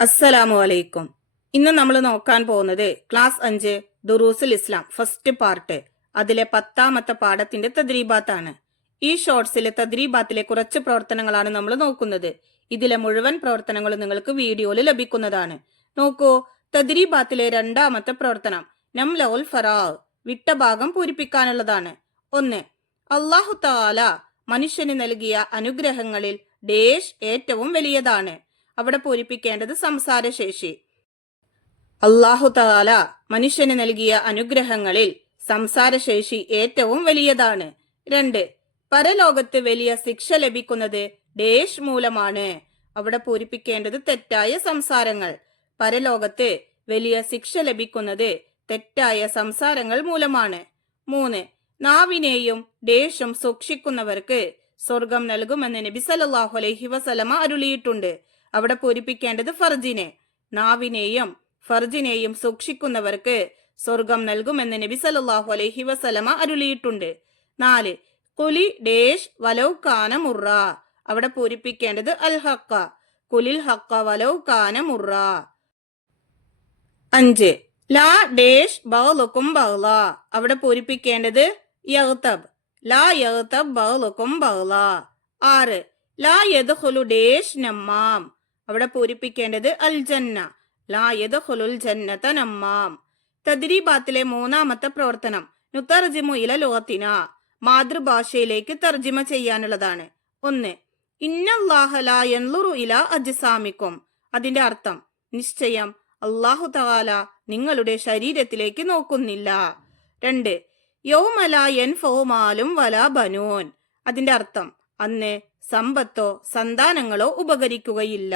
അസ്സലാമു അലൈക്കും. ഇന്ന് നമ്മൾ നോക്കാൻ പോകുന്നത് ക്ലാസ് 5 ദുറൂസുൽ ഇസ്ലാം ഫസ്റ്റ് പാർട്ട്, അതിലെ 10ാമത്തെ പാഠത്തിന്റെ തദ്രീബാത്താണ്. ഈ ഷോർട്സിലെ തദ്രീബാത്തിലെ കുറച്ച് പ്രവർത്തനങ്ങളാണ് നമ്മൾ നോക്കുന്നത്. ഇതിലെ മുഴുവൻ പ്രവർത്തനങ്ങളും നിങ്ങൾക്ക് വീഡിയോയിൽ ലഭിക്കുന്നതാണ്. നോക്കൂ, തദ്രീബാത്തിലെ 2ാമത്തെ പ്രവർത്തനം നംലഉൽ ഫറാഹ്, വിട്ട ഭാഗം പൂരിപ്പിക്കാനുള്ളതാണ്. 1. അല്ലാഹു തആല മനുഷ്യന് നൽകിയ അനുഗ്രഹങ്ങളിൽ ഡേഷ് ഏറ്റവും വലിയതാണ്. അവിടെ പൂരിപ്പിക്കേണ്ടത് സംസാരശേഷി. അല്ലാഹു തആല മനുഷ്യന് നൽകിയ അനുഗ്രഹങ്ങളിൽ സംസാരശേഷി ഏറ്റവും വലിയതാണ്. 2. പരലോകത്ത് വലിയ ശിക്ഷ ലഭിക്കുന്നത് ഡേഷ് മൂലമാണ്. അവിടെ പൂരിപ്പിക്കേണ്ടത് തെറ്റായ സംസാരങ്ങൾ. പരലോകത്ത് വലിയ ശിക്ഷ ലഭിക്കുന്നത് തെറ്റായ സംസാരങ്ങൾ മൂലമാണ്. 3. നാവിനെയും ഡേഷും സൂക്ഷിക്കുന്നവർക്ക് സ്വർഗം നൽകുമെന്ന് നബി സല്ലല്ലാഹു അലൈഹി വസല്ലമ അരുളിയിട്ടുണ്ട്. അവിടെ പൂരിപ്പിക്കേണ്ടത് ഫർജിനെ. നാവിനെയും ഫർജിനെയും സൂക്ഷിക്കുന്നവർക്ക് സ്വർഗം നൽകുമെന്ന് നബി സല്ലല്ലാഹു അലൈഹി വസല്ലമ അരുളിയിട്ടുണ്ട്. 4. കുലി ഡേഷ് വലൗ കാന മുറ. അവിടെ പൂരിപ്പിക്കേണ്ടത് അൽ ഹക്ക. കുലിൽ ഹക്ക വലൗ കാന മുറ. 5. ലാ ഡേഷ് ബഅലുകും ബഅല. അവിടെ പൂരിപ്പിക്കേണ്ടത് യഗ്തബ്. ലാ യഗ്തബ് ബഅലുകും ബഅല. 6. ലാ യദ്ഖുലു ഡേഷ് നമ്മാം. അവിടെ പൂരിപ്പിക്കേണ്ടത് അൽ ജന്ന. ലാ യദ്ഖുലുൽ ജന്നത നമ്മാം. തദ്രീബാത്തിലെ 3ാമത്തെ പ്രവർത്തനം നുതർജിമു ഇല ലുഗത്തിന, മാതൃഭാഷയിലേക്ക് തർജിമ ചെയ്യാനുള്ളതാണ്. 1. ഇന്നല്ലാഹ ലാ യൻളുറു ഇലാ അജ്സാമിക്കും. അതിന്റെ അർത്ഥം, നിശ്ചയം അല്ലാഹു തആല നിങ്ങളുടെ ശരീരത്തിലേക്ക് നോക്കുന്നില്ല. 2. യൗമ ലാ യൻഫഉ മാലും വലാ ബനൂൻ. അതിന്റെ അർത്ഥം, അന്ന് സമ്പത്തോ സന്താനങ്ങളോ ഉപകരിക്കുകയില്ല.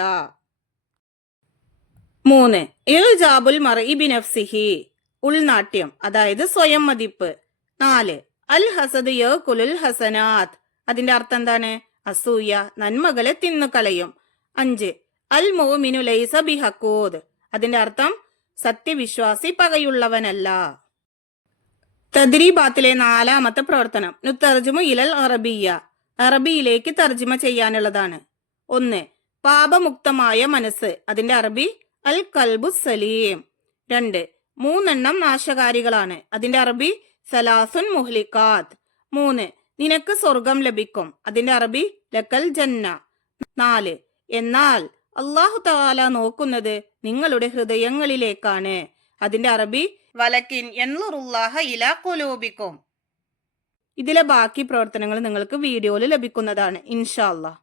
3. ഇൽജാബുൽ മർഇ ബിനഫ്സിഹി, ഉൾനാട്യം, അതായത് സ്വയം മതിപ്പ്. 4. അൽ ഹസദ് യഅകുലുൽ ഹസനാത്ത്. അതിന്റെ അർത്ഥം എന്താണ്? അസൂയ നന്മകളെ തിന്നുകളയും. 5. അൽ മുഅ്മിനു ലൈസ ബിഹഖൂദ്. അതിന്റെ അർത്ഥം, സത്യവിശ്വാസി പകയുള്ളവനല്ല. തദ്രീബാത്തിലെ 4ാമത്തെ പ്രവർത്തനം നുതർജിമു ഇലൽ അറബിയ്യ, അറബിയിലേക്ക് തർജിമ ചെയ്യാനുള്ളതാണ്. 1. പാപമുക്തമായ മനസ്സ്. അതിന്റെ അറബി അൽ കൽബു സലീം. 2. 3 നാശകാരികളാണ്. അതിന്റെ അറബി സലാസുൻ മുഹ്ലിക്കാത്ത്. 3. നിനക്ക് സ്വർഗം ലഭിക്കും. അതിന്റെ അറബി ലക്കൽ ജന്ന. 4. എന്നാൽ അല്ലാഹു തആല നോക്കുന്നത് നിങ്ങളുടെ ഹൃദയങ്ങളിലേക്കാണ്. അതിന്റെ അറബി വലക്കിൻ യൻളുറുല്ലാഹ ഇലാ ഖുലൂബിക്കും. ഇതിലെ ബാക്കി പ്രവർത്തനങ്ങൾ നിങ്ങൾക്ക് വീഡിയോയിൽ ലഭിക്കുന്നതാണ് ഇൻഷാ അല്ലാഹ്.